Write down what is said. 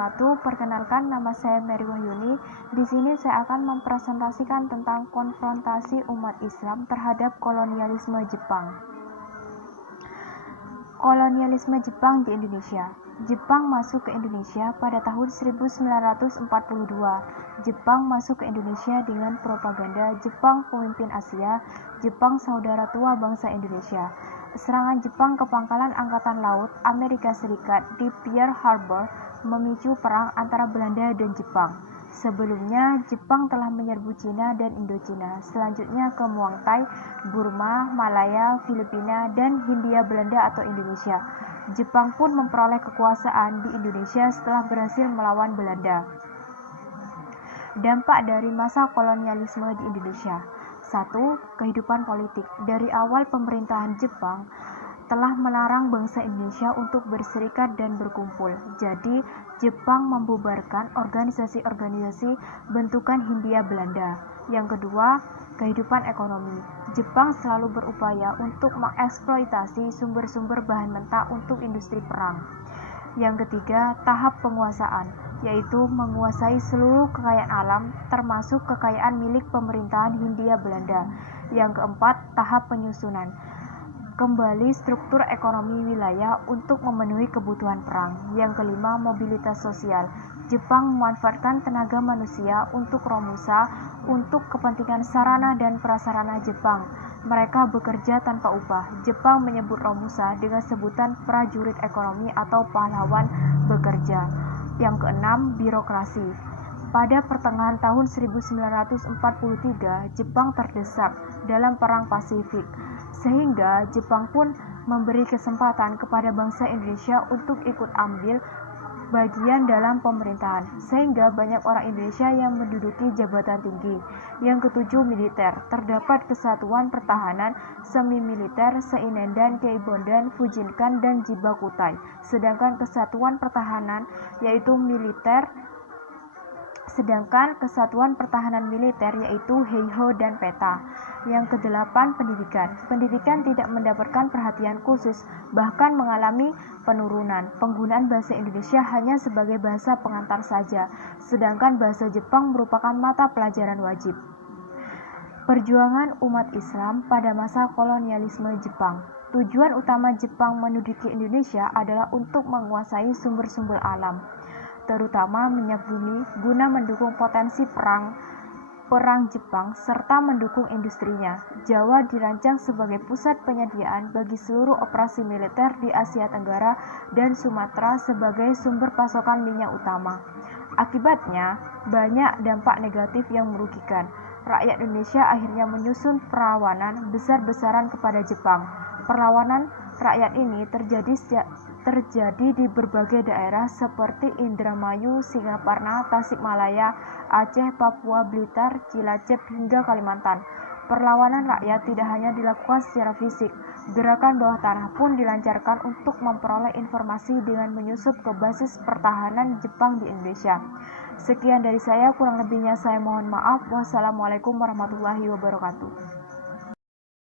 wabarakatuh. Perkenalkan, nama saya Mary Wahyuni. Di sini saya akan mempresentasikan tentang konfrontasi umat Islam terhadap kolonialisme Jepang. Kolonialisme Jepang di Indonesia. Jepang masuk ke Indonesia pada tahun 1942. Jepang masuk ke Indonesia dengan propaganda Jepang pemimpin Asia, Jepang saudara tua bangsa Indonesia. Serangan Jepang ke pangkalan Angkatan Laut Amerika Serikat di Pearl Harbor memicu perang antara Belanda dan Jepang. Sebelumnya, Jepang telah menyerbu Cina dan Indochina, selanjutnya ke Muang Thai, Burma, Malaya, Filipina, dan Hindia Belanda atau Indonesia. Jepang pun memperoleh kekuasaan di Indonesia setelah berhasil melawan Belanda. Dampak dari masa kolonialisme di Indonesia. 1. Kehidupan politik. Dari awal pemerintahan Jepang telah melarang bangsa Indonesia untuk berserikat dan berkumpul. Jadi, Jepang membubarkan organisasi-organisasi bentukan Hindia Belanda. Yang kedua, kehidupan ekonomi. Jepang selalu berupaya untuk mengeksploitasi sumber-sumber bahan mentah untuk industri perang. Yang ketiga, tahap penguasaan, yaitu menguasai seluruh kekayaan alam, termasuk kekayaan milik pemerintahan Hindia Belanda. Yang keempat, tahap penyusunan, kembali struktur ekonomi wilayah untuk memenuhi kebutuhan perang. Yang kelima, mobilitas sosial. Jepang memanfaatkan tenaga manusia untuk Romusa untuk kepentingan sarana dan prasarana Jepang. Mereka bekerja tanpa upah. Jepang menyebut Romusa dengan sebutan prajurit ekonomi atau pahlawan bekerja. Yang keenam, birokrasi. Pada pertengahan tahun 1943, Jepang terdesak dalam Perang Pasifik, sehingga Jepang pun memberi kesempatan kepada bangsa Indonesia untuk ikut ambil bagian dalam pemerintahan, sehingga banyak orang Indonesia yang menduduki jabatan tinggi. Yang ketujuh, militer. Terdapat Kesatuan Pertahanan Semi-Militer Seinendan, Keibondan, Fujinkan, dan Jibakutai. Sedangkan Kesatuan Pertahanan Militer yaitu Heiho dan Peta. Yang kedelapan, pendidikan. Pendidikan tidak mendapatkan perhatian khusus, bahkan mengalami penurunan. Penggunaan bahasa Indonesia hanya sebagai bahasa pengantar saja, sedangkan bahasa Jepang merupakan mata pelajaran wajib. Perjuangan umat Islam pada masa kolonialisme Jepang. Tujuan utama Jepang menduduki Indonesia adalah untuk menguasai sumber-sumber alam, terutama minyak bumi, guna mendukung potensi perang Jepang serta mendukung industrinya. Jawa dirancang sebagai pusat penyediaan bagi seluruh operasi militer di Asia Tenggara dan Sumatera sebagai sumber pasokan minyak utama. Akibatnya, banyak dampak negatif yang merugikan. Rakyat Indonesia akhirnya menyusun perlawanan besar-besaran kepada Jepang. Perlawanan rakyat ini terjadi di berbagai daerah seperti Indramayu, Singaparna, Tasikmalaya, Aceh, Papua, Blitar, Cilacap, hingga Kalimantan. Perlawanan rakyat tidak hanya dilakukan secara fisik, gerakan bawah tanah pun dilancarkan untuk memperoleh informasi dengan menyusup ke basis pertahanan Jepang di Indonesia. Sekian dari saya, kurang lebihnya saya mohon maaf. Wassalamualaikum warahmatullahi wabarakatuh.